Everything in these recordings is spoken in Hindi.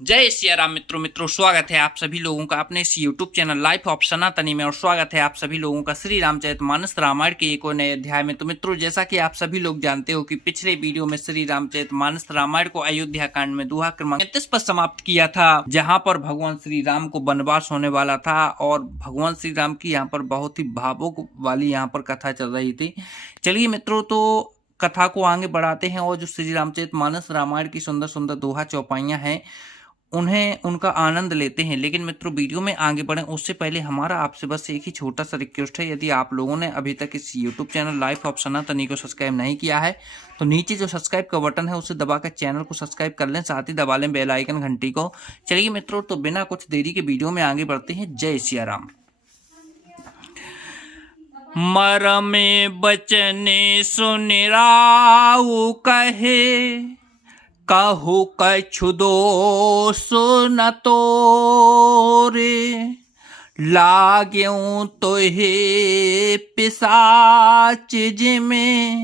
जय सिया राम मित्रों स्वागत है आप सभी लोगों का अपने इस YouTube चैनल लाइफ ऑफ सनातनी में। और स्वागत है आप सभी लोगों का श्री रामचरितमानस रामायण के एक और नए अध्याय में। तो मित्रों, जैसा कि आप सभी लोग जानते हो कि पिछले वीडियो में श्री रामचरितमानस रामायण को अयोध्या कांड में दोहा क्रमांक 33 पर समाप्त किया था, जहां पर भगवान श्री राम को वनवास होने वाला था और भगवान श्री राम की यहाँ पर बहुत ही भावुक वाली यहाँ पर कथा चल रही थी। चलिए मित्रों, तो कथा को आगे बढ़ाते हैं और जो श्री रामचरितमानस रामायण की सुंदर सुंदर दोहा चौपाइयां हैं उन्हें उनका आनंद लेते हैं। लेकिन मित्रों, वीडियो में आगे बढ़ें उससे पहले हमारा आपसे बस एक ही छोटा सा रिक्वेस्ट है। यदि आप लोगों ने अभी तक इस YouTube चैनल लाइफ ऑफ सनातनी को सब्सक्राइब नहीं किया है तो नीचे जो सब्सक्राइब का बटन है उसे दबाकर चैनल को सब्सक्राइब कर लें, साथ ही दबा लें बेल आइकन घंटी को। चलिए मित्रों, तो बिना कुछ देरी के वीडियो में आगे बढ़ते हैं। जय सिया राम। मरमे बचने सुन राउ कहे, कहु कछु दोष न तोरे, लाग्यों तोहे पिशाच जिमे,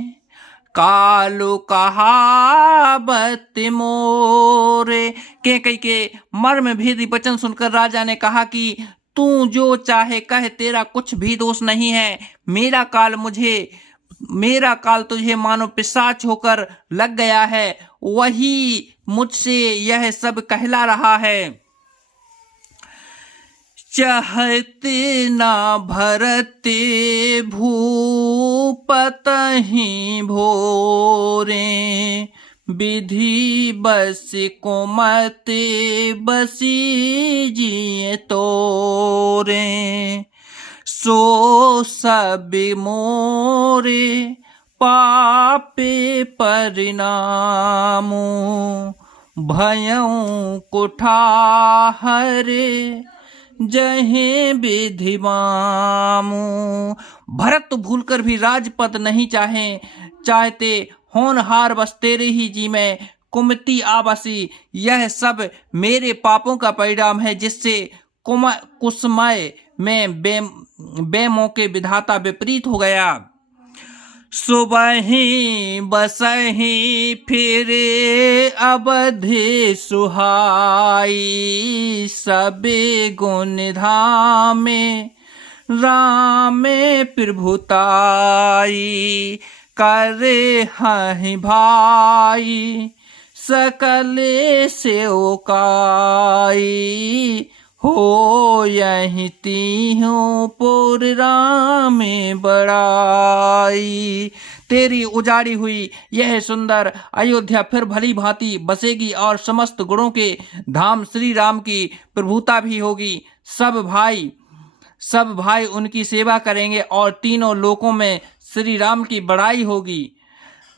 कालु कहावत मोरे। कैकई के मर्म भेदी वचन सुनकर राजा ने कहा कि तू जो चाहे कह, तेरा कुछ भी दोष नहीं है। मेरा काल तुझे मानो पिशाच होकर लग गया है, वही मुझसे यह सब कहला रहा है। चाहते ना भरते भूपत ही भोरे, विधि बस कोमते बसी जिए तोरे, सो सब मोरे पापे परिणामो, भयं कुठाहरे जहे विधि मामो। भरत तो भूलकर भी राजपद नहीं चाहते, होनहार बस तेरे ही जी में कुमति आबसी। यह सब मेरे पापों का परिणाम है, जिससे कुसमय में बेमौके विधाता विपरीत हो गया। सुबहि बसहि फिरे अवधि सुहाई, सबे गुण धामे रामे प्रभुताई, करे हहि भाई सकले सेवकाई, हो यही तीहों पुर रामे बड़ाई। तेरी उजाड़ी हुई यह सुंदर अयोध्या फिर भली भांति बसेगी और समस्त गुणों के धाम श्री राम की प्रभुता भी होगी। सब भाई उनकी सेवा करेंगे और तीनों लोकों में श्री राम की बड़ाई होगी।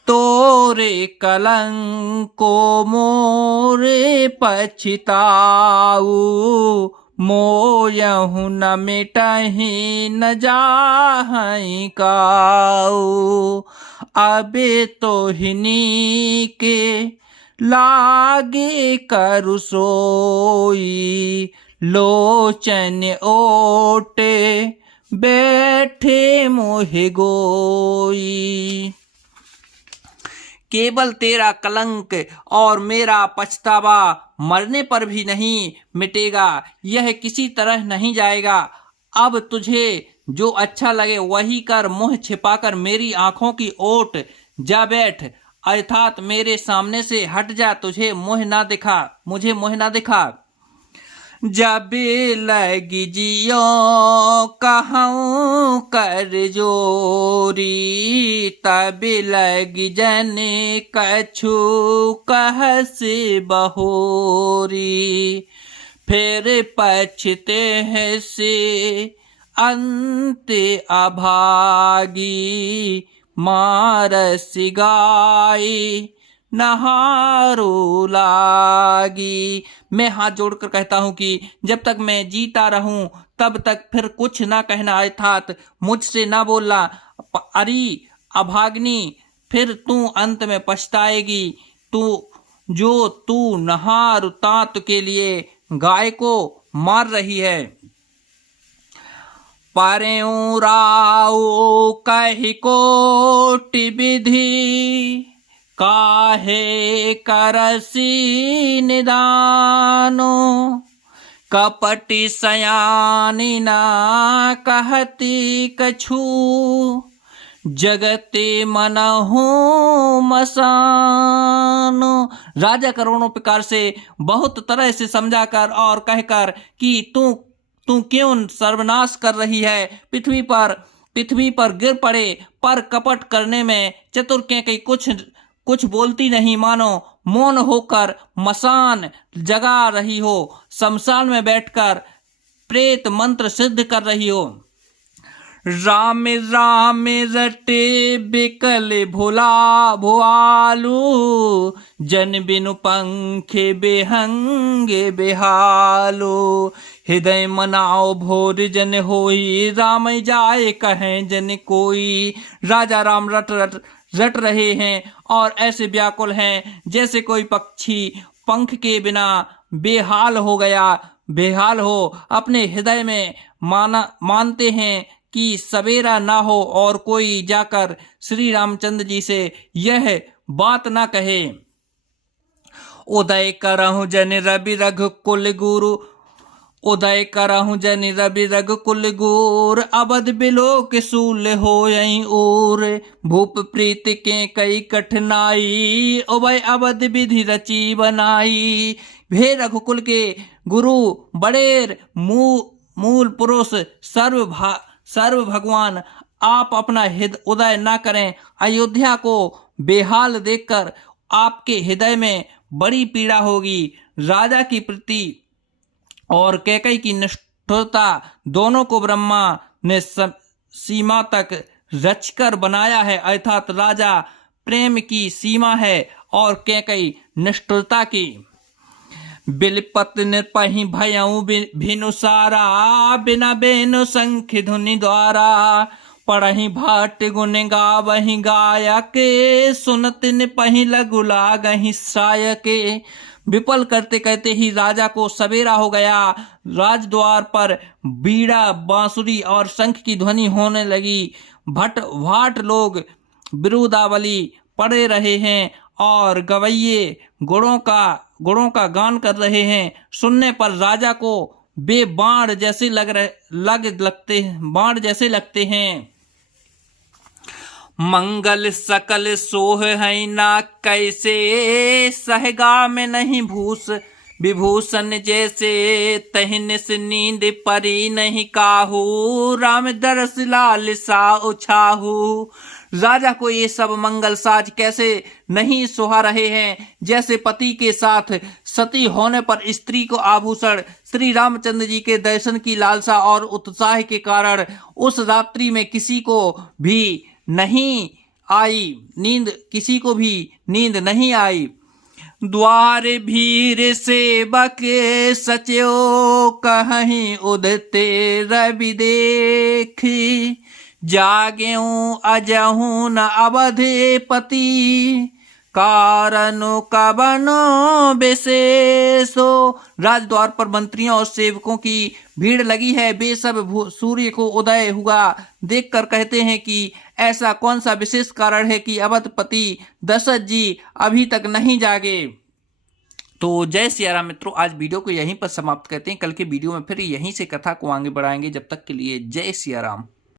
तोरे कलंको मोरे पछिताऊ, मोयहु न मिटहि न जाहि काऊ, अबे तो हिनी के लागे करु सोई, लोचन ओटे बैठे मोहि गोई। केवल तेरा कलंक और मेरा पछतावा मरने पर भी नहीं मिटेगा, यह किसी तरह नहीं जाएगा। अब तुझे जो अच्छा लगे वही कर, मुंह छिपाकर मेरी आंखों की ओट जा बैठ, अर्थात मेरे सामने से हट जा, मुझे मुंह ना दिखा। जब लगी जियो कहूँ कर जोरी, तब लगी जने कछु कह से बहोरी, फिर पछते हैं से अंत अभागी, मारस गाई नहारो लागी। मैं हाथ जोड़कर कहता हूं कि जब तक मैं जीता रहूं तब तक फिर कुछ ना कहना, अर्थात मुझसे ना बोलना। अरे अभाग्नि, फिर तू अंत में पछताएगी। तू नहार तात के लिए गाय को मार रही है। परेऊ राऊ कहि कोटि विधि, काहे करसी निदानो, कपटी सयानी ना कहती कछु, जगते मनहु मसानो। राजा करोड़ों प्रकार से बहुत तरह से समझाकर और कहकर कि तू क्यों सर्वनाश कर रही है, पृथ्वी पर गिर पड़े, पर कपट करने में चतुर कैकई कुछ बोलती नहीं, मानो मौन होकर मसान जगा रही हो, शमशान में बैठकर प्रेत मंत्र सिद्ध कर रही हो। राम राम रटे बिकल भोला भोआलू, जन बिनु पंखे बेहंगे बेहालो, हृदय मनाओ भोर जन होई, राम जाए कहें जन कोई। राजा राम रट रहे हैं और ऐसे व्याकुल हैं जैसे कोई पक्षी पंख के बिना बेहाल हो, अपने हृदय में मानते हैं कि सवेरा ना हो और कोई जाकर श्री रामचंद्र जी से यह बात ना कहे। उदय करहु जन रवि रघुकुल गुरु, उदय करहु जन रवि रघुकुल गुर, अवध बिलोक सूल होयं ओर, भूप प्रीत के कई कठिनाई, उभय अवध विधि रची बनाई। हे रघुकुल के गुरु, बड़ेर मूल पुरुष, सर्व भगवान, आप अपना उदय ना करें। अयोध्या को बेहाल देखकर आपके हृदय में बड़ी पीड़ा होगी। राजा की प्रीति और कैकई की निष्ठुरता दोनों को ब्रह्मा ने सीमा तक रचकर बनाया है, अर्थात राजा प्रेम की सीमा है और कैकई निष्ठुरता की। बिलपत निर्पहि भयऊ भिनु सारा, बिना बेनु संख धुनि द्वारा, पढ़हि भाट गुण गावहि गायक, सुनत निपहि लघु लागहि सायक। विपल करते कहते ही राजा को सवेरा हो गया। राजद्वार पर बीड़ा बांसुरी और शंख की ध्वनि होने लगी। भाट लोग बिरुदावली पढ़े रहे हैं और गवैये गुणों का गान कर रहे हैं। सुनने पर राजा को बे बाण जैसे लगते हैं। मंगल सकल सोह है ना, कैसे सहगा में नहीं विभूषण जैसे, तहिनिस नींद परी नहीं काहू, राम दरस लाल सा उछाहू। राजा को ये सब मंगल साज कैसे नहीं सुहा रहे हैं, जैसे पति के साथ सती होने पर स्त्री को आभूषण श्री रामचंद्र जी के दर्शन की लालसा और उत्साह के कारण उस रात्रि में किसी को भी नींद नहीं आई। द्वार भीर सेवक सचो, कहीं उदते रवि देख, जाग्यों अजहूं न अवधपति, कारणो कबनो विशेषो। राजद्वार पर मंत्रियों और सेवकों की भीड़ लगी है। वे सब सूर्य को उदय हुआ देखकर कहते हैं कि ऐसा कौन सा विशेष कारण है कि अवधपति दशरथ जी अभी तक नहीं जागे। तो जय सिया राम मित्रों, आज वीडियो को यहीं पर समाप्त करते हैं। कल के वीडियो में फिर यहीं से कथा को आगे बढ़ाएंगे। जब तक के लिए जय सिया राम।